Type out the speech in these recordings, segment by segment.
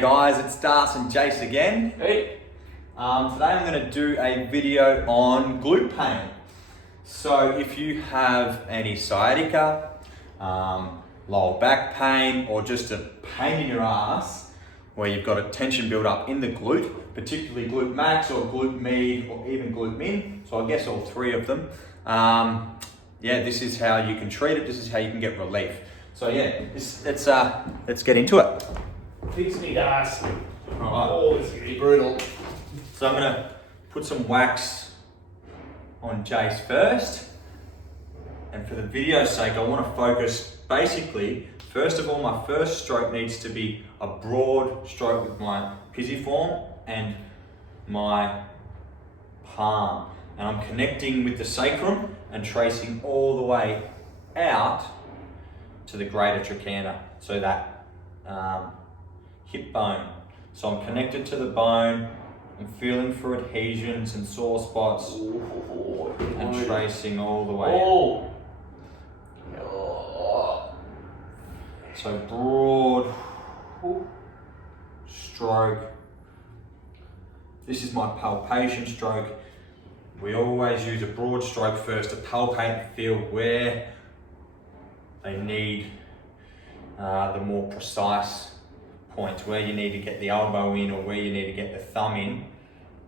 G'day guys, it's Darce and Jace again. Hey. Today I'm going to do a video on glute pain. So if you have any sciatica, lower back pain, or just a pain in your ass where you've got a tension build up in the glute, particularly glute max or glute med or even glute min, so I guess all three of them, yeah, this is how you can treat it, this is how you can get relief. So yeah, let's get into it. Fix me, Darce. Alright. Oh, this is going to be brutal. So I'm going to put some wax on Jace first. And for the video's sake, I want to focus basically, first of all, my first stroke needs to be a broad stroke with my pisiform and my palm. And I'm connecting with the sacrum and tracing all the way out to the greater trochanter, so that hip bone. So I'm connected to the bone, I'm feeling for adhesions and sore spots, and tracing all the way out. So broad stroke. This is my palpation stroke. We always use a broad stroke first to palpate and feel where they need the more precise points, where you need to get the elbow in or where you need to get the thumb in.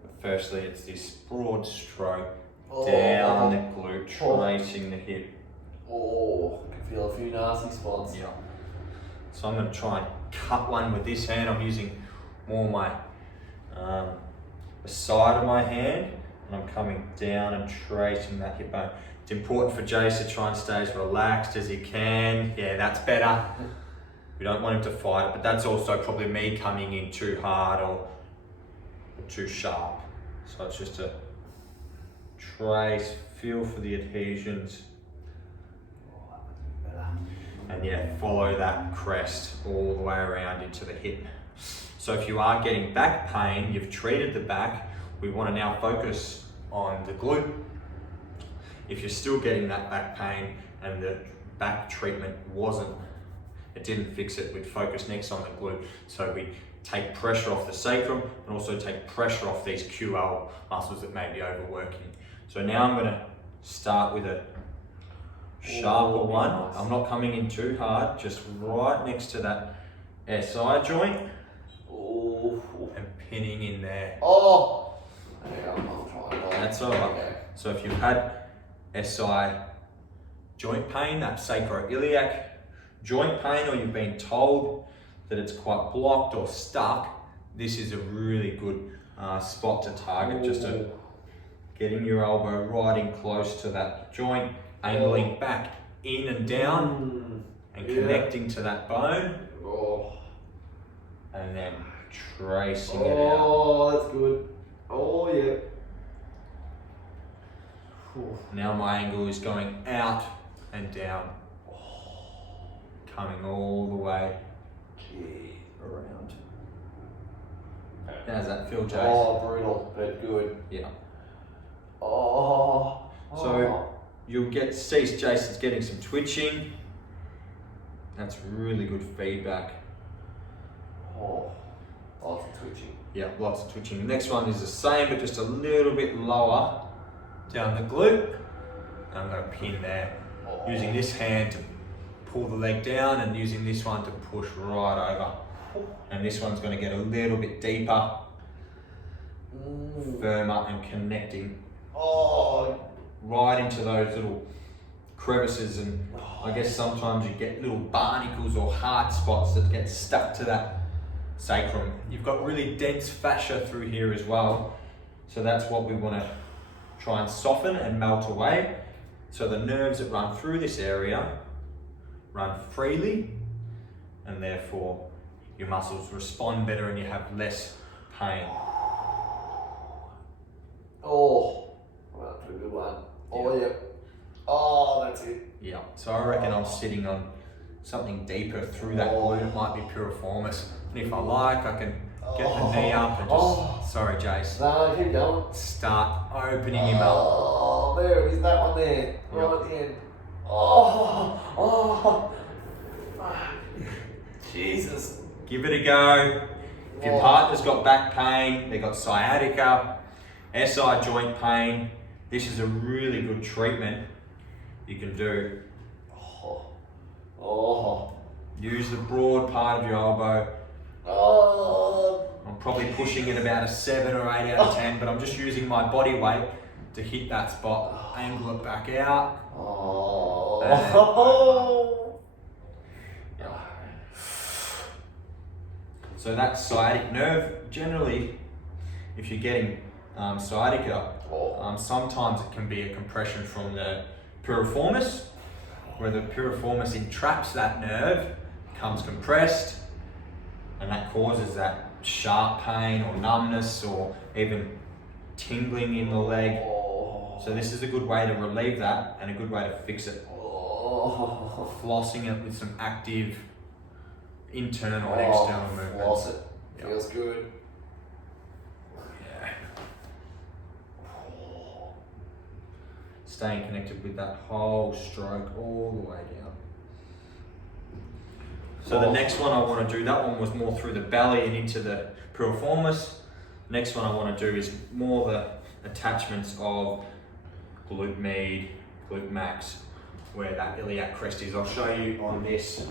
But firstly, it's this broad stroke down the glute, tracing the hip. Oh, I can feel a few nasty spots. Yeah. So I'm going to try and cut one with this hand. I'm using more my the side of my hand, and I'm coming down and tracing that hip bone. It's important for Jace to try and stay as relaxed as he can. Yeah, that's better. We don't want him to fight it, but that's also probably me coming in too hard or too sharp. So it's just a trace, feel for the adhesions. And yeah, follow that crest all the way around into the hip. So if you are getting back pain, you've treated the back, we want to now focus on the glute. If you're still getting that back pain and the back treatment it didn't fix it, we'd focus next on the glute. So we take pressure off the sacrum and also take pressure off these QL muscles that may be overworking. So now I'm going to start with a sharper one. Nice. I'm not coming in too hard, just right next to that SI joint and pinning in there. Oh! Yeah, I'll try that. That's all right. Okay. So if you've had SI joint pain, that sacroiliac joint pain, or you've been told that it's quite blocked or stuck, this is a really good spot to target. Just getting your elbow right in close to that joint, angling back in and down, and connecting to that bone, and then tracing it out. Oh, that's good. Oh, yeah. Now my angle is going out and down, coming all the way around. How's that feel, Jace? Oh, brutal, but good. Yeah. Oh. So you'll see Jason's getting some twitching. That's really good feedback. Oh, lots of twitching. Yeah, lots of twitching. The next one is the same, but just a little bit lower down the glute. And I'm going to pin there, using this hand to pull the leg down and using this one to push right over. And this one's going to get a little bit deeper, firmer, and connecting right into those little crevices. And I guess sometimes you get little barnacles or hard spots that get stuck to that sacrum. You've got really dense fascia through here as well. So that's what we want to try and soften and melt away. So the nerves that run through this area run freely, and therefore your muscles respond better and you have less pain. Oh, well, that's a good one. Oh, yeah. Oh, that's it. Yeah, so I reckon I'm sitting on something deeper through that glute. It might be piriformis. And if I like, I can get the knee up and just, sorry Jace, No, keep going. start opening him up. Oh, there it is, that one there, right at the end. Oh, fuck. Jesus. Give it a go. If your partner's got back pain, they've got sciatica, SI joint pain, this is a really good treatment you can do. Use the broad part of your elbow. I'm probably pushing it about a 7 or 8 out of 10, but I'm just using my body weight to hit that spot. Angle it back out. So that's sciatic nerve. Generally, if you're getting sciatica, sometimes it can be a compression from the piriformis, where the piriformis entraps that nerve, becomes compressed, and that causes that sharp pain or numbness or even tingling in the leg. So this is a good way to relieve that and a good way to fix it. Flossing it with some active internal and external movements. Floss it. Feels good. Yeah. Staying connected with that whole stroke all the way down. So the next one I want to do, that one was more through the belly and into the piriformis. Next one I want to do is more the attachments of glute med, glute max, where that iliac crest is. I'll show you on this.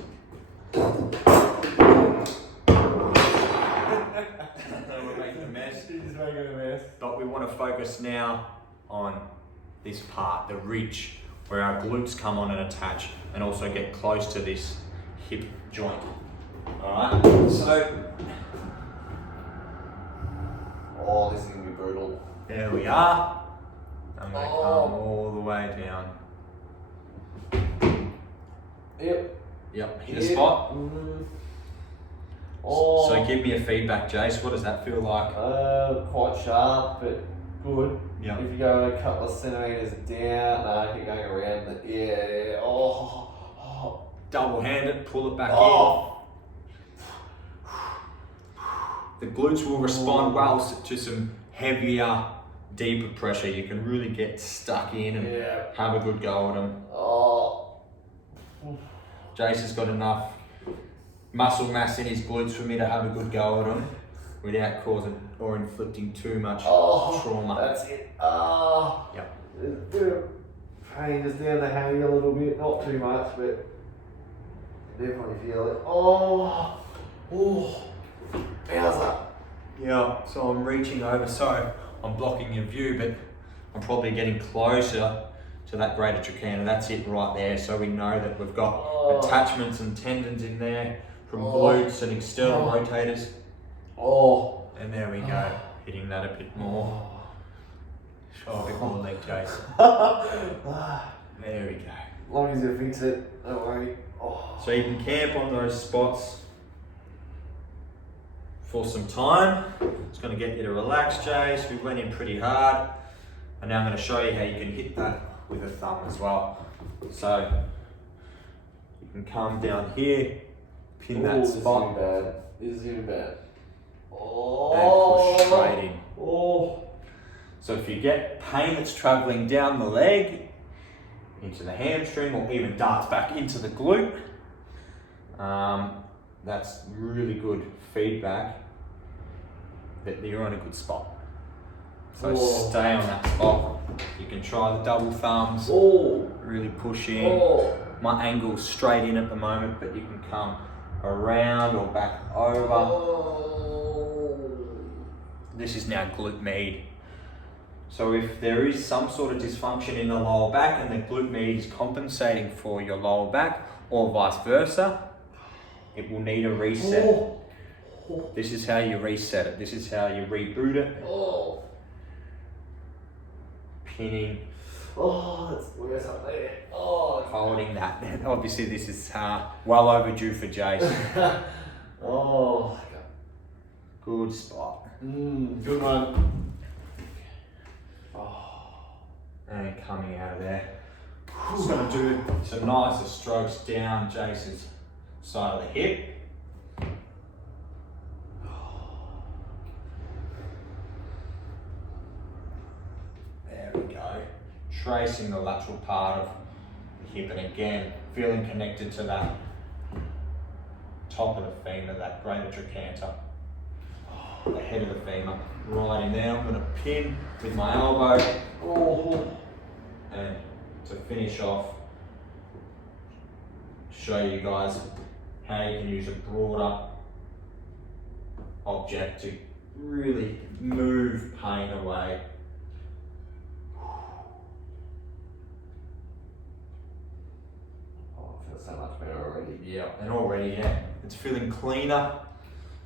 We're making a mess. He's making a mess. But we want to focus now on this part, the ridge, where our glutes come on and attach and also get close to this hip joint. Alright, so this is going to be brutal. there we are. I'm going to come all the way down. Yep, hit a spot. So give me a feedback, Jace. What does that feel like? Quite sharp, but good. Yeah. If you go a couple of centimeters down, keep going around the Double hand it, pull it back in. The glutes will respond well to some heavier, deeper pressure. You can really get stuck in and have a good go at them. Jace has got enough muscle mass in his glutes for me to have a good go at them without causing or inflicting too much trauma. That's it. Yep. There's a bit of pain just down the hammy a little bit, not too much, but definitely feel it. How's that? Yeah, so I'm reaching over, so I'm blocking your view, but I'm probably getting closer to that greater trochanter. That's it right there. So we know that we've got attachments and tendons in there from glutes and external rotators. And there we go, hitting that a bit more. Show a bit more leg, Jace. There we go. As long as you fix it, don't worry. So you can camp on those spots for some time. It's going to get you to relax, Jace. We went in pretty hard. And now I'm going to show you how you can hit that with a thumb as well. So you can come down here, pin that spot. This is even bad. And push straight in. So if you get pain that's traveling down the leg, into the hamstring, or even darts back into the glute, that's really good feedback that you're on a good spot. So stay on that spot. You can try the double thumbs, really push in. My angle's straight in at the moment, but you can come around or back over. This is now glute med. So if there is some sort of dysfunction in the lower back and the glute med is compensating for your lower back or vice versa, it will need a reset. This is how you reset it. This is how you reboot it. Pinning. That's where's up there. Holding that. Obviously this is well overdue for Jace. Good spot. Good one. And coming out of there. Just going to do some nicer strokes down Jace's side of the hip. There we go. Tracing the lateral part of the hip, and again, feeling connected to that top of the femur, that greater trochanter. the head of the femur right in there. I'm going to pin with my elbow. And to finish off, show you guys how you can use a broader object to really move pain away. Oh, I feel so much better already. Yeah, and already, yeah, it's feeling cleaner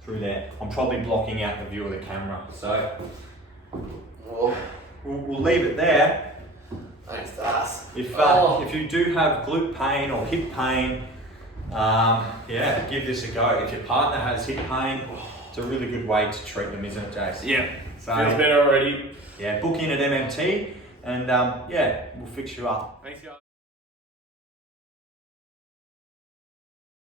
through there. I'm probably blocking out the view of the camera, so we'll leave it there. Thanks to us. If you do have glute pain or hip pain, yeah, give this a go. If your partner has hip pain, it's a really good way to treat them, isn't it, Jace? Yeah, So, feels better already. yeah, book in at MMT and yeah, we'll fix you up. Thanks, guys.